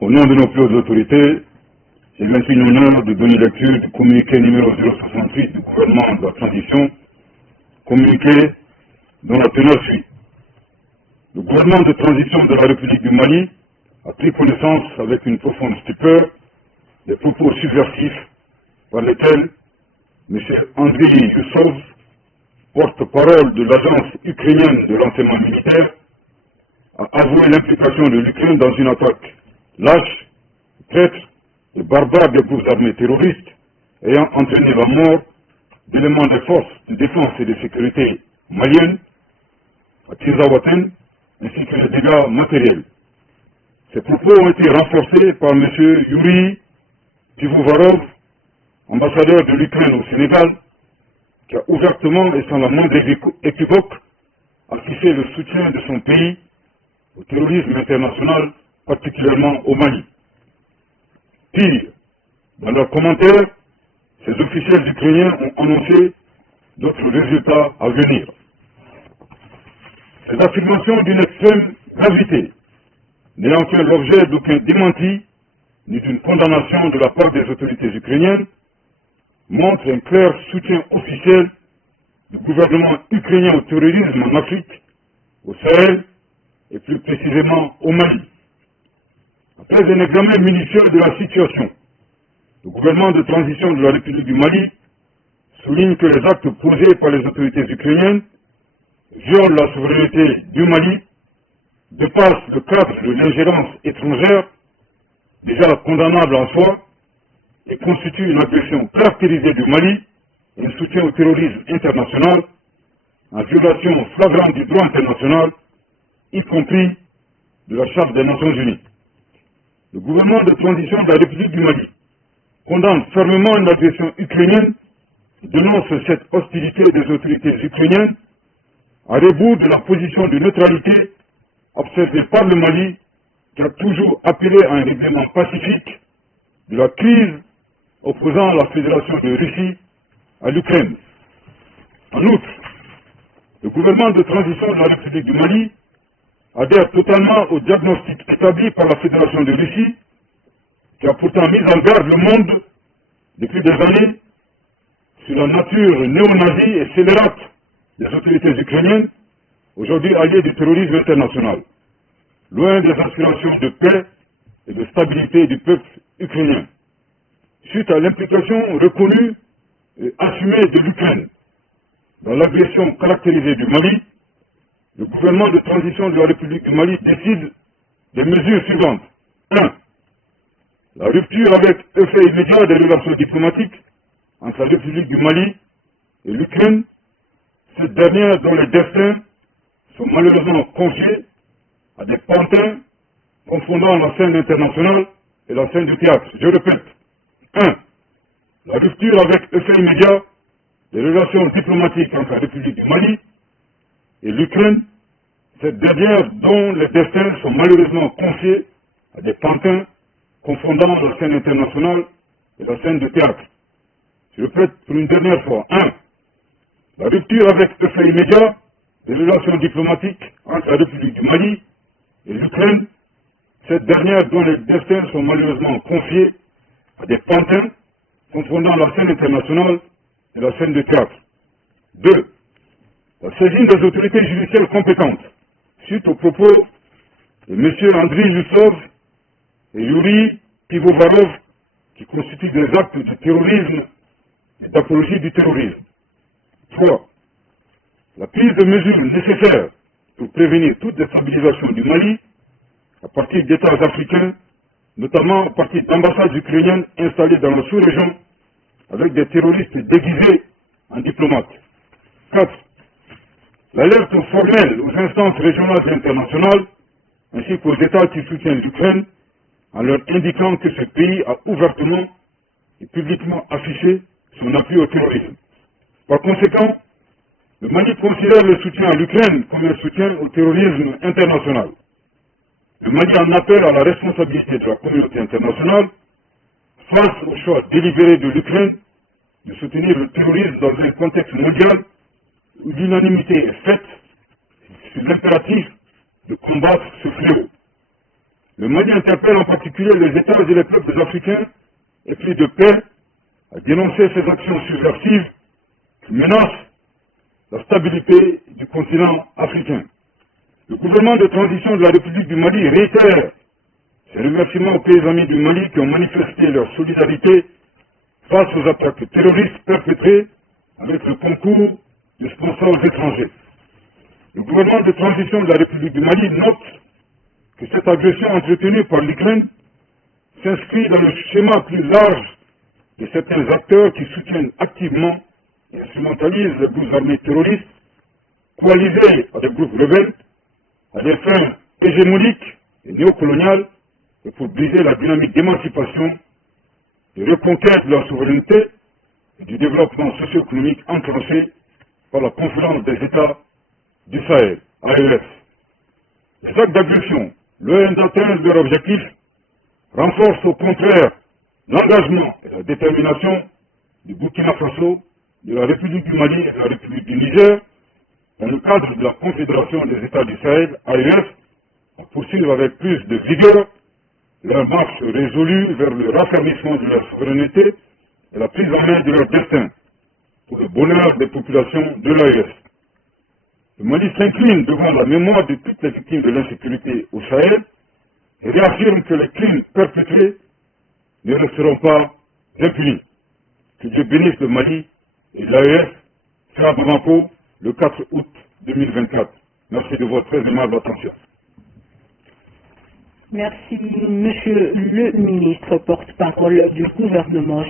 Au nom de nos plus hautes autorités, j'ai l'insigne honneur de donner lecture du communiqué numéro 068 du gouvernement de la transition, communiqué dont la teneur suit. Le gouvernement de transition de la République du Mali a pris connaissance avec une profonde stupeur des propos subversifs par lesquels M. Andriy Youssov, porte-parole de l'agence ukrainienne de renseignement militaire, a avoué l'implication de l'Ukraine dans une attaque lâche, traître et barbare des groupes armés terroristes ayant entraîné la mort d'éléments des forces de défense et de sécurité maliennes à Tizawaten, ainsi que les dégâts matériels. Ces propos ont été renforcés par M. Yuri Pivovarov, ambassadeur de l'Ukraine au Sénégal, qui a ouvertement et sans la moindre équivoque affiché le soutien de son pays au terrorisme international, particulièrement au Mali. Pire, dans leurs commentaires, ces officiels ukrainiens ont annoncé d'autres résultats à venir. Ces affirmations d'une extrême gravité, n'ayant fait l'objet d'aucun démenti ni d'une condamnation de la part des autorités ukrainiennes, montrent un clair soutien officiel du gouvernement ukrainien au terrorisme en Afrique, au Sahel et plus précisément au Mali. Après un examen minutieux de la situation, le gouvernement de transition de la République du Mali souligne que les actes posés par les autorités ukrainiennes violent la souveraineté du Mali, dépassent le cadre de l'ingérence étrangère, déjà condamnable en soi, et constituent une agression caractérisée du Mali et un soutien au terrorisme international, en violation flagrante du droit international, y compris de la Charte des Nations Unies. Le gouvernement de transition de la République du Mali condamne fermement l'agression ukrainienne et dénonce cette hostilité des autorités ukrainiennes à rebours de la position de neutralité observée par le Mali, qui a toujours appelé à un règlement pacifique de la crise opposant la Fédération de Russie à l'Ukraine. En outre, le gouvernement de transition de la République du Mali adhère totalement au diagnostic établi par la Fédération de Russie, qui a pourtant mis en garde le monde depuis des années sur la nature néo-nazie et scélérate des autorités ukrainiennes, aujourd'hui alliées du terrorisme international, loin des aspirations de paix et de stabilité du peuple ukrainien. Suite à l'implication reconnue et assumée de l'Ukraine dans l'agression caractérisée du Mali, le gouvernement de transition de la République du Mali décide des mesures suivantes. 1. La rupture avec effet immédiat des relations diplomatiques entre la République du Mali et l'Ukraine, cette dernière dont les destins sont malheureusement confiés à des pantins confondant la scène internationale et la scène du théâtre. Je répète. 1. La rupture avec effet immédiat des relations diplomatiques entre la République du Mali et l'Ukraine, cette dernière dont les destins sont malheureusement confiés à des pantins confondant la scène internationale et la scène de théâtre. Je répète pour une dernière fois. 1. La rupture avec effet immédiat des relations diplomatiques entre la République du Mali et l'Ukraine, cette dernière dont les destins sont malheureusement confiés à des pantins confondant la scène internationale et la scène de théâtre. 2. La saisine des autorités judiciaires compétentes suite aux propos de M. Andriy Youssov et Yuri Pivovarov qui constituent des actes de terrorisme et d'apologie du terrorisme. 3. La prise de mesures nécessaires pour prévenir toute déstabilisation du Mali à partir d'États africains, notamment à partir d'ambassades ukrainiennes installées dans la sous-région avec des terroristes déguisés en diplomates. 4. L'alerte formelle aux instances régionales et internationales, ainsi qu'aux États qui soutiennent l'Ukraine, en leur indiquant que ce pays a ouvertement et publiquement affiché son appui au terrorisme. Par conséquent, le Mali considère le soutien à l'Ukraine comme un soutien au terrorisme international. Le Mali en appelle à la responsabilité de la communauté internationale face au choix délibéré de l'Ukraine de soutenir le terrorisme dans un contexte mondial où l'unanimité est faite sur l'impératif de combattre ce fléau. Le Mali interpelle en particulier les États et les peuples africains épris de paix à dénoncer ces actions subversives qui menacent la stabilité du continent africain. Le gouvernement de transition de la République du Mali réitère ses remerciements aux pays amis du Mali qui ont manifesté leur solidarité face aux attaques terroristes perpétrées avec le concours de sponsors étrangers. Le gouvernement de transition de la République du Mali note que cette agression entretenue par l'Ukraine s'inscrit dans le schéma plus large de certains acteurs qui soutiennent activement et instrumentalisent les groupes armés terroristes, coalisés à des groupes rebelles, à des fins hégémoniques et néocoloniales, et pour briser la dynamique d'émancipation, de reconquête de la souveraineté et du développement socio-économique enclenché par la conférence des États du Sahel, AES. Les actes d'agression, loin d'atteindre leur objectif, renforcent au contraire l'engagement et la détermination du Burkina Faso, de la République du Mali et de la République du Niger, dans le cadre de la Confédération des États du Sahel, AES, à poursuivre avec plus de vigueur leur marche résolue vers le raffermissement de leur souveraineté et la prise en main de leur destin, pour le bonheur des populations de l'AES. Le Mali s'incline devant la mémoire de toutes les victimes de l'insécurité au Sahel et réaffirme que les crimes perpétrés ne resteront pas impunis. Que Dieu bénisse le Mali et l'AES, fait à Bamako le 4 août 2024. Merci de votre très aimable attention. Merci, Monsieur le ministre, porte-parole du gouvernement.